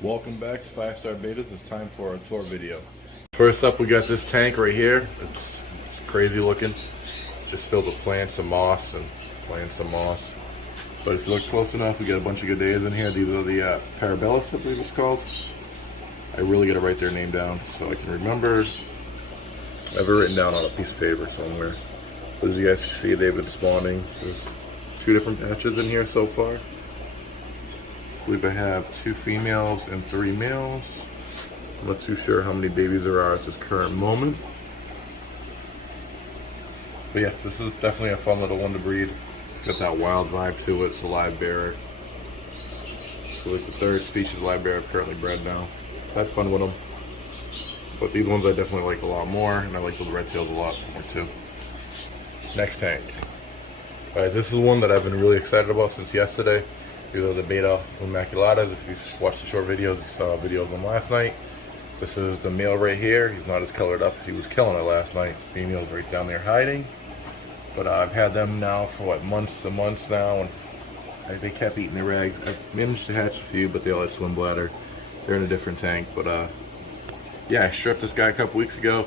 Welcome back to 5-Star Bettas. It's time for our tour video. First up, we got this tank right here. It's crazy looking. Just filled with plants and moss and plants and moss. But if you look close enough, we got a bunch of Bettas in here. These are the Parabellus, I believe it's called. I really got to write their name down so I can remember. I have it written down on a piece of paper somewhere. But as you guys can see, they've been spawning. There's 2 different batches in here so far. I believe I have 2 females and 3 males. I'm not too sure how many babies there are at this current moment. But yeah, this is definitely a fun little one to breed. Got that wild vibe to it. It's a live bearer. So like the 3rd species live bearer I've currently bred now. Had fun with them. But these ones I definitely like a lot more, and I like those red tails a lot more too. Next tank. Alright, this is one that I've been really excited about since yesterday. These are the Betta immaculatas. If you watched the short videos, you saw a video of them last night. This is the male right here. He's not as colored up. He was killing it last night. Female's right down there hiding. But I've had them now for what, months and months now, and they kept eating their eggs. I've managed to hatch a few, but they all had swim bladder. They're in a different tank. But yeah, I stripped this guy a couple weeks ago.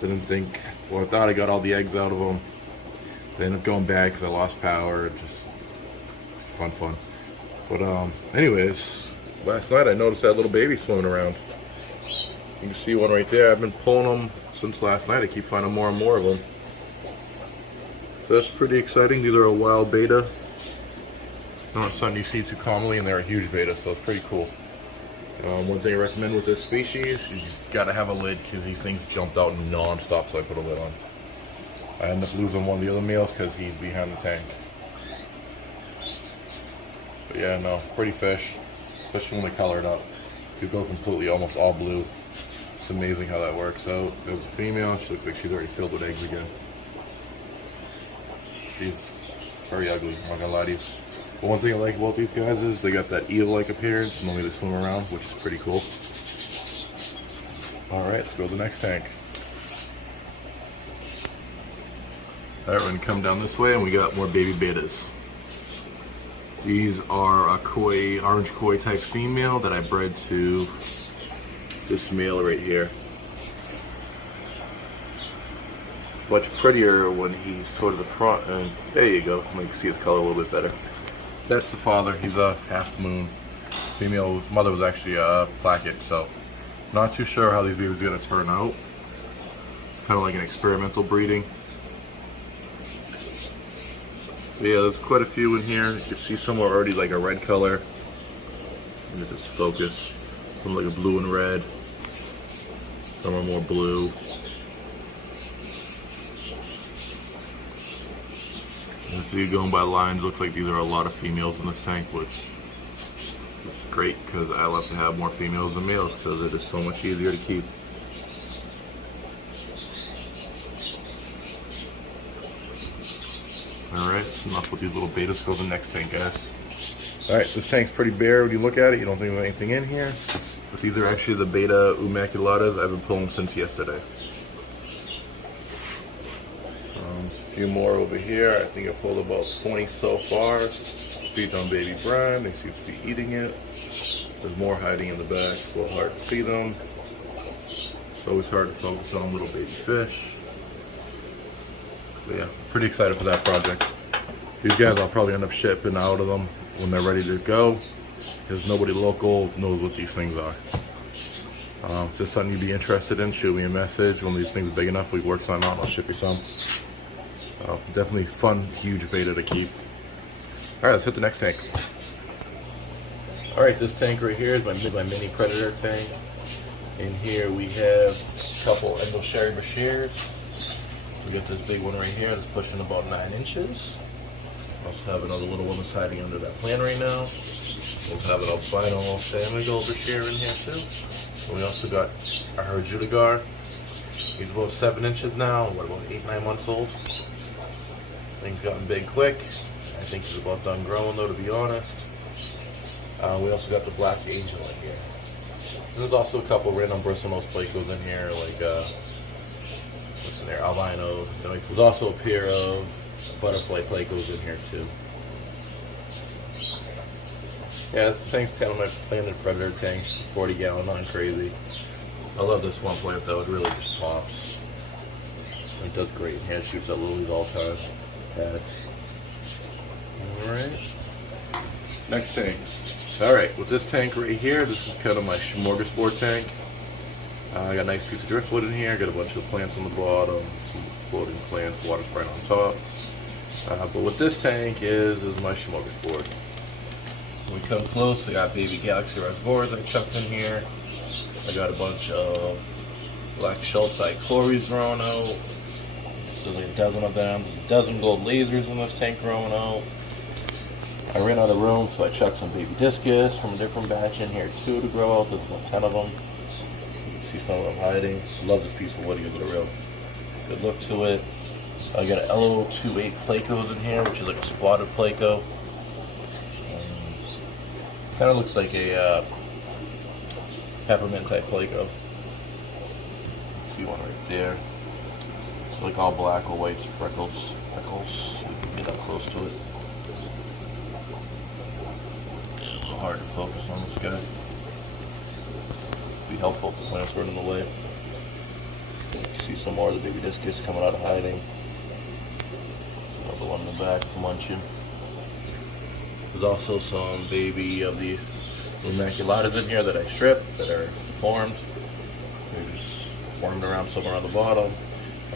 Didn't think, well, I thought I got all the eggs out of him. They ended up going bad because I lost power. Just fun. But anyways, last night I noticed that little baby swimming around. You can see one right there. I've been pulling them since last night. I keep finding more and more of them. So that's pretty exciting. These are a wild beta. Not something you see too commonly, and they're a huge beta, so it's pretty cool. One thing I recommend with this species is you've got to have a lid because these things jumped out non-stop, so I put a lid on. I ended up losing one of the other males because he's behind the tank. But yeah, no, pretty fish, especially when they color it up. You go completely almost all blue. It's amazing how that works out. There's a female. She looks like she's already filled with eggs again. She's very ugly, I'm not gonna lie to you. But one thing I like about these guys is they got that eel-like appearance, and the way they swim around, which is pretty cool. Alright, let's go to the next tank. Alright, we're gonna come down this way, and we got more baby betas. These are a koi, orange koi type female that I bred to this male right here. Much prettier when he's toward the front, and there you go. You can see his color a little bit better. That's the father. He's a half moon. Female mother was actually a placket, so not too sure how these babies are gonna turn out. Kind of like an experimental breeding. But yeah, there's quite a few in here. You can see some are already like a red color. Let me just focus. Some like a blue and red. Some are more blue. And so you're going by lines, looks like these are a lot of females in this tank, which is great because I love to have more females than males because they're just so much easier to keep. Alright, enough with these little betas. Go to the next tank, guys. Alright, this tank's pretty bare. When you look at it, you don't think there's anything in here. But these are actually the Betta immaculatas. I've been pulling since yesterday. A few more over here. I think I pulled about 20 so far. Feed on baby brine. They seem to be eating it. There's more hiding in the back. It's a little hard to see them. It's always hard to focus on little baby fish. But yeah, pretty excited for that project. These guys I'll probably end up shipping out of them when they're ready to go, because nobody local knows what these things are. If there's something you'd be interested in, shoot me a message. When these things are big enough, we work some out and I'll ship you some. Definitely fun, huge beta to keep. Alright, let's hit the next tanks. Alright, this tank right here is my mini predator tank. In here we have a couple Angelfish. We got this big one right here that's pushing about 9 inches. Also have another little one that's hiding under that plant right now. We'll have an albino salmon Angelfish in here too. And we also got our Judigar. He's about 7 inches now, about 8-9 months old. Thing's gotten big quick. I think he's about done growing though, to be honest. We also got the black angel in here. And there's also a couple random bristlenose placos in here, like what's in there, albino. There's also a pair of butterfly placos in here too. Yeah, this tank's kind of my planted predator tank, 40 gallon, nothing crazy. I love this one plant though, it really just pops. It does great. Yeah, it shoots at lilies all the time. Alright. Next tank. Alright, with this tank right here, this is kind of my smorgasbord tank. I got a nice piece of driftwood in here, I got a bunch of plants on the bottom, some floating plants, water spraying on top. But what this tank is my smorgasbord. When we come close, I got baby galaxy reservoirs I chucked in here. I got a bunch of black Schultzite chlories growing out. So there's a dozen of them. There's a dozen gold lasers in this tank growing out. I ran out of room, so I chucked some baby discus from a different batch in here too to grow out. There's about 10 of them. You can see some of them hiding. I love this piece of wood. It gives it a real good look to it. I got an LO28 Placos in here, which is like a spotted Placo. Kind of looks like a peppermint type Placo. See one right there. It's like all black or white freckles. So you can get up close to it. It's a little hard to focus on this guy. Be helpful if the plants weren't in the way. You can see some more of the baby discus coming out of hiding. Another one in the back munching. There's also some baby of the immaculatas in here that I stripped that are deformed. They're just formed around somewhere on the bottom.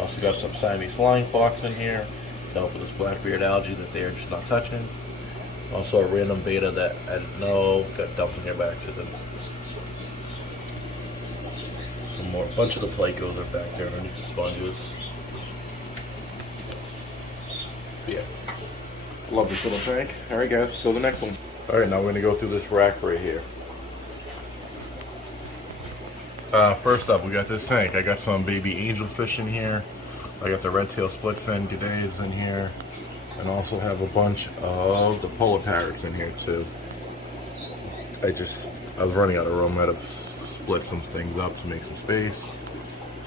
Also got some Siamese flying fox in here to help with this blackbeard algae that they're just not touching. Also a random beta that I didn't know got dumped in here by accident. Some more, a bunch of the Placos are back there underneath the sponges. But yeah. Love this little tank. Alright guys, so the next one. Alright, now we're going to go through this rack right here. First up, we got this tank. I got some baby angelfish in here. I got the red-tailed splitfin g'days in here. And also have a bunch of the polar parrots in here too. I was running out of room. I had to split some things up to make some space.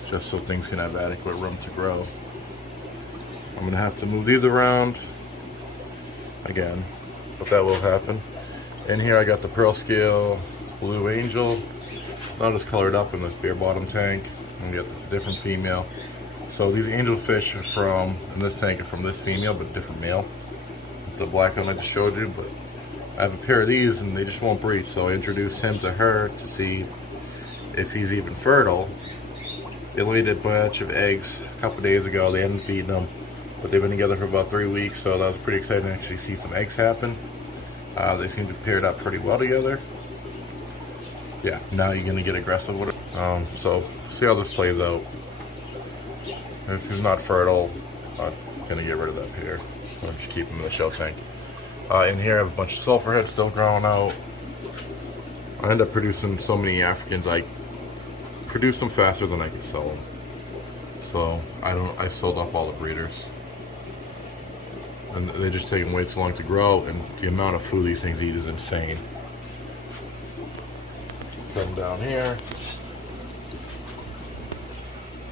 Just so things can have adequate room to grow. I'm going to have to move these around again, but that will happen. In here I got the pearl scale blue angel. Not as colored up in this beer bottom tank. And we got the different female. So these angelfish are from, in this tank are from this female, but different male. The black one I just showed you, but I have a pair of these and they just won't breed. So I introduced him to her to see if he's even fertile. They laid a batch of eggs a couple days ago. They hadn't feeding them, but they've been together for about 3 weeks, so that was pretty exciting to actually see some eggs happen. They seem to pair up pretty well together. Yeah, now you're going to get aggressive with it. So, see how this plays out. If he's not fertile, I'm going to get rid of that pair. I'll just keep him in the shell tank. In here I have a bunch of sulfur heads still growing out. I end up producing so many Africans, I produce them faster than I can sell them. So, I sold off all the breeders. And they're just taking way too long to grow, and the amount of food these things eat is insane. Come down here.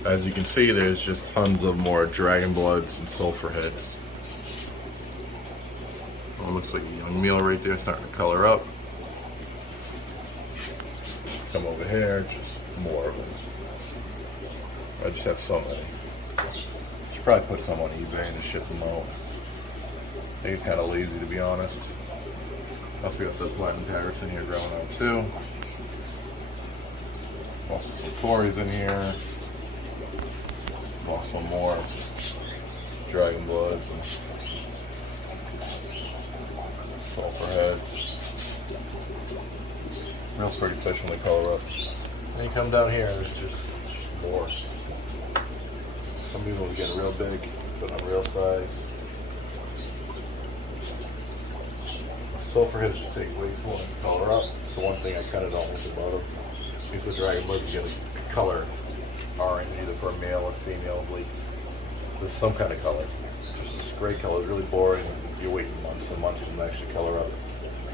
As you can see, there's just tons of more dragon bloods and sulfur heads. Oh, looks like a young meal right there starting to color up. Come over here, just more of them. I just have so many. Should probably put some on eBay and just ship them out. They're kind of lazy, to be honest. Also got the platinum parrots in here growing out too. Also some tories in here. Also more dragon bloods and sulfur heads. Real pretty fish when they color up. Then you come down here and it's just more. Some people will get real big, but not real size. Sulfur heads just take way too long to color up. The one thing I kind of don't like about them. These with dragon blood, you get a color orange either for a male or female. Like, there's some kind of color. Just this gray color is really boring. You're waiting months and months for them to actually color up.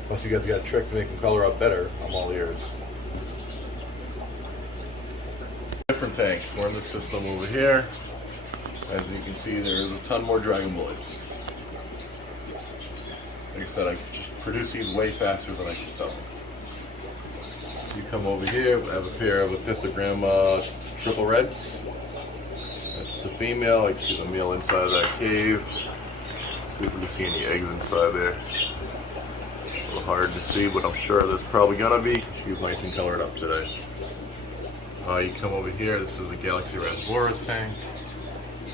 Once you guys got a trick to make them color up better, I'm all ears. Different tank. We're in the system over here. As you can see, there is a ton more dragon bloods. Like I said, I just produce these way faster than I can sell them. You come over here, I have a pair of histogram triple reds. That's the female. I can see the male inside of that cave. See if we can see any eggs inside there. A little hard to see, but I'm sure there's probably gonna be. She's nice and colored up today. You come over here, this is a Galaxy Rasboras tank.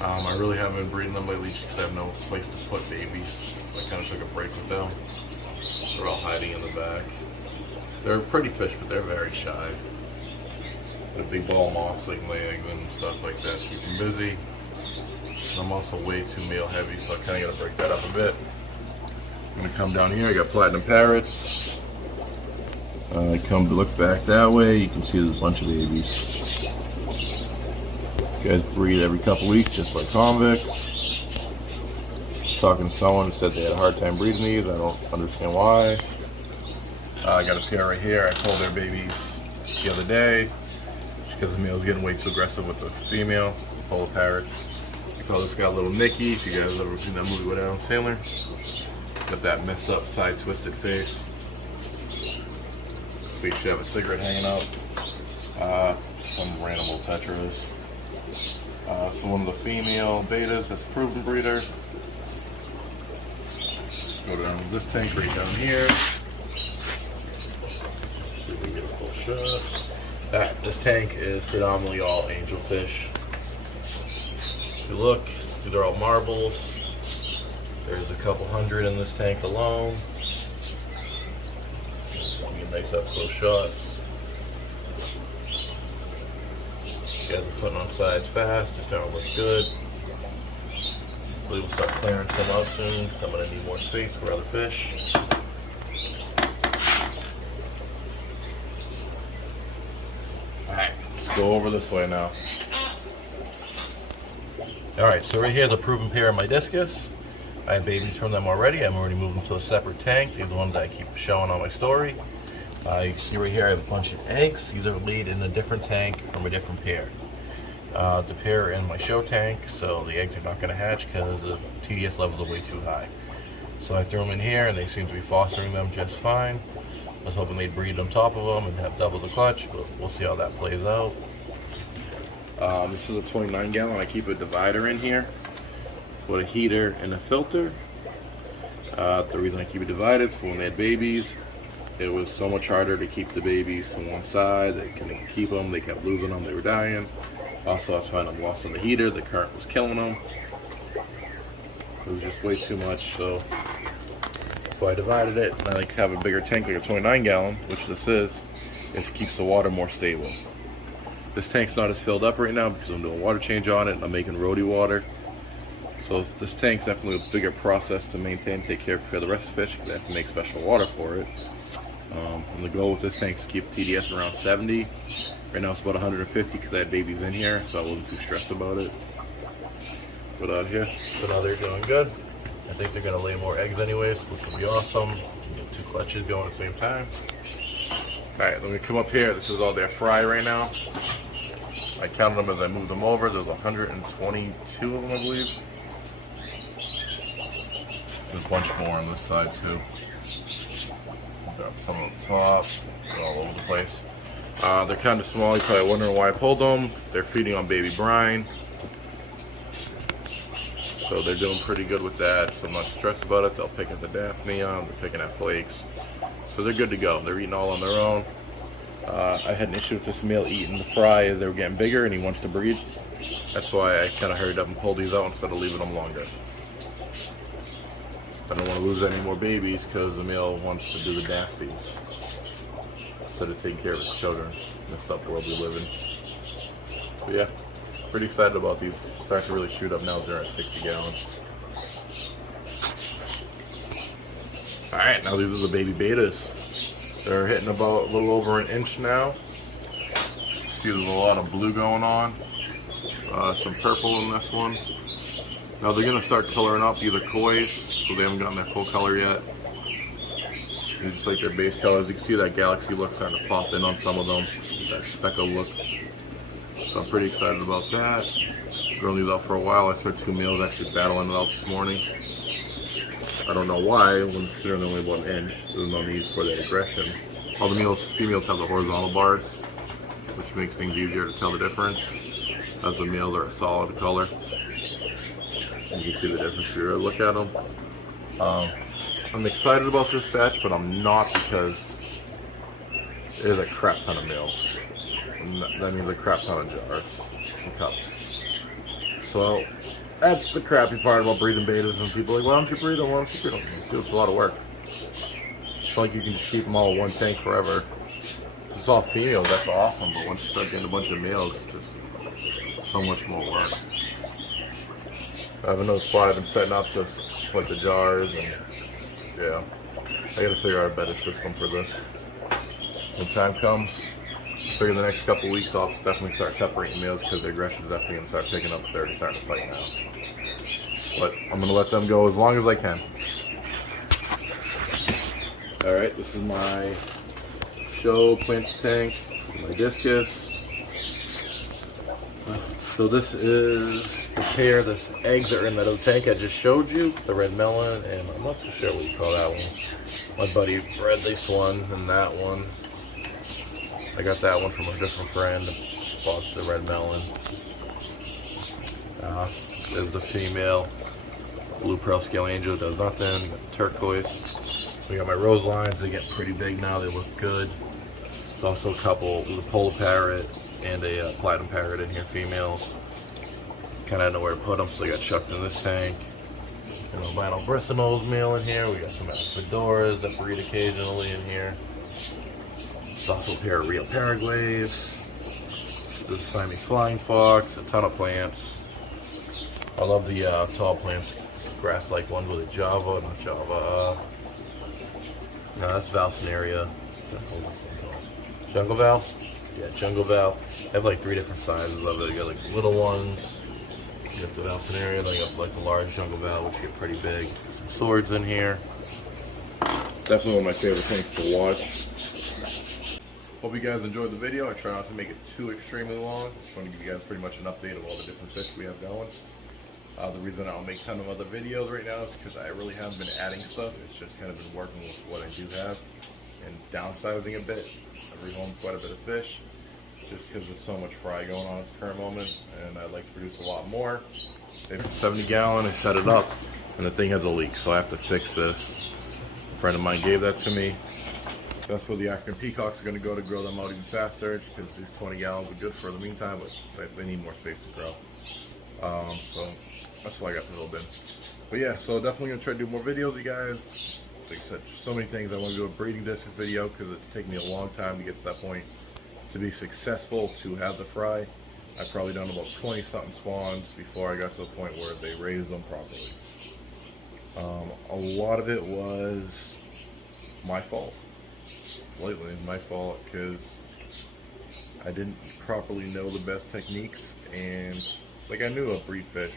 I really haven't been breeding them lately just because I have no place to put babies. So I kind of took a break with them. They're all hiding in the back. They're pretty fish, but they're very shy. The big ball moss like lay eggs and stuff like that. Keep them busy. I'm also way too male heavy, so I kind of got to break that up a bit. I'm gonna come down here. I got platinum parrots. I come to look back that way. You can see there's a bunch of babies. You guys breed every couple weeks, just like convicts. Talking to someone who said they had a hard time breeding these. I don't understand why. I got a pair right here. I pulled their babies the other day because the male's getting way too aggressive with the female. Pull the parrots. I call this guy Little Nicky. If you guys ever seen that movie with Adam Sandler, got that messed up side twisted face. So you should have a cigarette hanging out. Some random little tetras. So one of the female Bettas, that's a proven breeder. Go down to this tank right down here. See if we can get a full shot. This tank is predominantly all angelfish. If you look, they're all marbles. There's a couple hundred in this tank alone. Get nice up close shots. You guys are putting on size fast. It's starting to look good. Hopefully we'll start clearing some out soon. I'm going to need more space for other fish. Alright, let's go over this way now. Alright, so right here the proven pair of my Discus. I have babies from them already. I'm already moving to a separate tank. These are the ones that I keep showing on my story. You can see right here I have a bunch of eggs. These are laid in a different tank from a different pair. The pair are in my show tank, so the eggs are not going to hatch because the TDS levels are way too high. So I threw them in here and they seem to be fostering them just fine. I was hoping they'd breed on top of them and have double the clutch, but we'll see how that plays out. This is a 29 gallon. I keep a divider in here with a heater and a filter. The reason I keep it divided is for when they had babies. It was so much harder to keep the babies to one side. They couldn't keep them. They kept losing them. They were dying. Also, I was finding them lost in the heater. The current was killing them. It was just way too much. So I divided it. And I like have a bigger tank, like a 29 gallon, which this is. It keeps the water more stable. This tank's not as filled up right now because I'm doing a water change on it and I'm making roadie water. So this tank's definitely a bigger process to maintain, take care of the rest of the fish because I have to make special water for it. And the goal with this tank is to keep TDS around 70. Right now it's about 150 because I had babies in here, so I wasn't too stressed about it. But out here, so now they're doing good. I think they're going to lay more eggs anyways, which will be awesome. Get 2 clutches going at the same time. Alright, let me come up here. This is all their fry right now. I counted them as I moved them over. There's 122 of them, I believe. There's a bunch more on this side too. Got some on the top, all over the place. They're kind of small. You're probably wondering why I pulled them. They're feeding on baby brine. So they're doing pretty good with that. So I'm not stressed about it. They'll pick at the Daphne. They're picking at flakes. So they're good to go. They're eating all on their own. I had an issue with this male eating the fry as they were getting bigger and he wants to breed. That's why I kind of hurried up and pulled these out instead of leaving them longer. I don't want to lose any more babies because the male wants to do the Daphnes instead of taking care of his children in this stuff world we live in. But yeah, pretty excited about these. Starting to really shoot up now. They're at 60 gallons. Alright, now these are the baby Bettas. They're hitting about a little over an inch now. See, there's a lot of blue going on. Some purple in this one. Now they're going to start coloring up, either kois, so they haven't gotten their full color yet. And just like their base colors, you can see that galaxy look starting to pop in on some of them. That speckled look. So I'm pretty excited about that. Growing these out for a while. I saw 2 males actually battling it out this morning. I don't know why, when they're only 1 inch, there's no need for that aggression. All the females have the horizontal bars, which makes things easier to tell the difference, as the males are a solid color. You can see the difference if you look at them. I'm excited about this batch, but I'm not, because there's a crap ton of males. That means a crap ton of jars and cups. So that's the crappy part about breeding betas, and people are like, why don't you breed them? Why don't you breed them? It's a lot of work. It's like you can just keep them all in one tank forever. If it's all females, that's awesome, but once you start getting a bunch of males, it's just so much more work. I have another spot I've been setting up to put the jars, and yeah, I gotta figure out a better system for this. When time comes, I figure the next couple weeks I'll definitely start separating males, because their aggression is definitely gonna start picking up. They're starting to fight now. But I'm gonna let them go as long as I can. Alright, this is my show plant tank, my discus. So this is the pair, the eggs that are in that other tank I just showed you, the red melon, and I'm not too sure what you call that one. My buddy bred this one and that one. I got that one from a different friend, bought the red melon. There's the female, blue pearl scale angel, does nothing. Got the turquoise. We got my rose lines, they get pretty big now, they look good. There's also a couple, there's a polar parrot and a platinum parrot in here, females. Kind of know where to put them, so they got chucked in this tank. And albino bristlenose male in here. We got some fedoras that breed occasionally in here. There's also a pair of real Paraguays. There's a Siamese flying fox, a ton of plants. I love the tall plants, grass-like ones with a Java, not Java. No, that's Valsinaria. Jungle Val? Yeah, Jungle Val. I have like 3 different sizes of it. I got like little ones. You got the Valsinaria, then you got like the large Jungle Val, which get pretty big. Some swords in here. Definitely one of my favorite things to watch. Hope you guys enjoyed the video. I try not to make it too extremely long. Just want to give you guys pretty much an update of all the different fish we have going. The reason I don't make a ton of other videos right now is because I really haven't been adding stuff. It's just kind of been working with what I do have and downsizing a bit. I rehome quite a bit of fish just because there's so much fry going on at the current moment, and I'd like to produce a lot more. It's 70 gallon, I set it up, and the thing has a leak, so I have to fix this. A friend of mine gave that to me. That's where the African peacocks are going to go to grow them out even faster, because these 20 gallons are good for the meantime, but they need more space to grow. So that's why I got the little bin. But yeah, so definitely going to try to do more videos, you guys. Like I said, so many things. I want to do a breeding discus video because it's taken me a long time to get to that point to be successful to have the fry. I've probably done about 20 something spawns before I got to the point where they raised them properly. A lot of it was my fault. Lately, my fault, because I didn't properly know the best techniques, and like I knew a breed fish,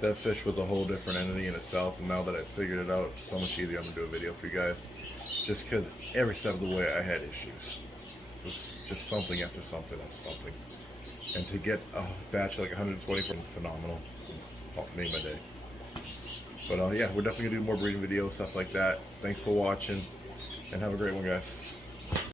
but that fish was a whole different entity in itself, and now that I figured it out, it's so much easier. I'm going to do a video for you guys, just because every step of the way I had issues. It was just something after something after something. And to get a batch like 120, phenomenal. Made my day. But yeah, we're definitely going to do more breeding videos, stuff like that. Thanks for watching, and have a great one, guys.